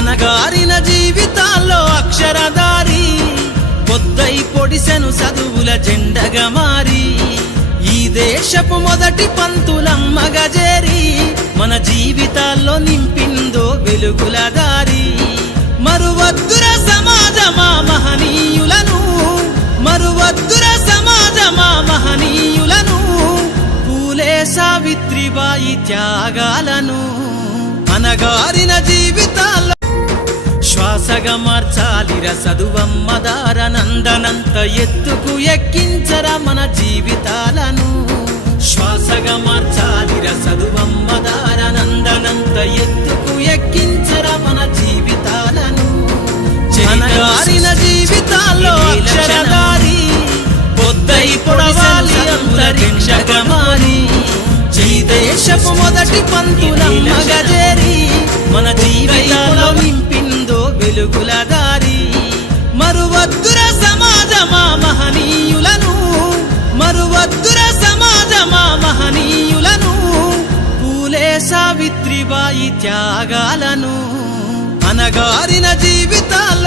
అనగారిన జీవితాల్లో అక్షరధారి పొద్దై పొడిసెను చదువుల జెండగా మారి ఈ దేశపు మొదటి పంతులమ్మగా చేరి మన జీవితాల్లో నింపిందో వెలుగుల దారి మరువద్దుర సమాజమా మహనీయులను మరువద్దుర సమాజమా మహనీయులను పూలే సావిత్రిబాయి త్యాగాలను అనగారిన జీవితాల్లో శ్వాసగా మార్చాలిర చదువమ్మ దారనందనంత ఎత్తుకు ఎక్కించరా మన జీవితాలను శ్వాసగా మార్చాలిర చదువమ్మ దారనందనంత ఎత్తుకు ఎక్కించరా మన జీవితాలను అనగారిన జీవితాల్లో అక్షరధారి పొద్దై పొడవాలి అంతరిక్షగా మారి ఈ దేశపు మొదటి పంతులమ్మగా చేరి మన జీవితాల్లో నింపిందో వెలుగుల దారి మరువద్దుర సమాజమా మహనీయులను మరువద్దుర సమాజమా మహనీయులను పూలే సావిత్రిబాయి త్యాగాలను అనగారిన జీవితాల్లో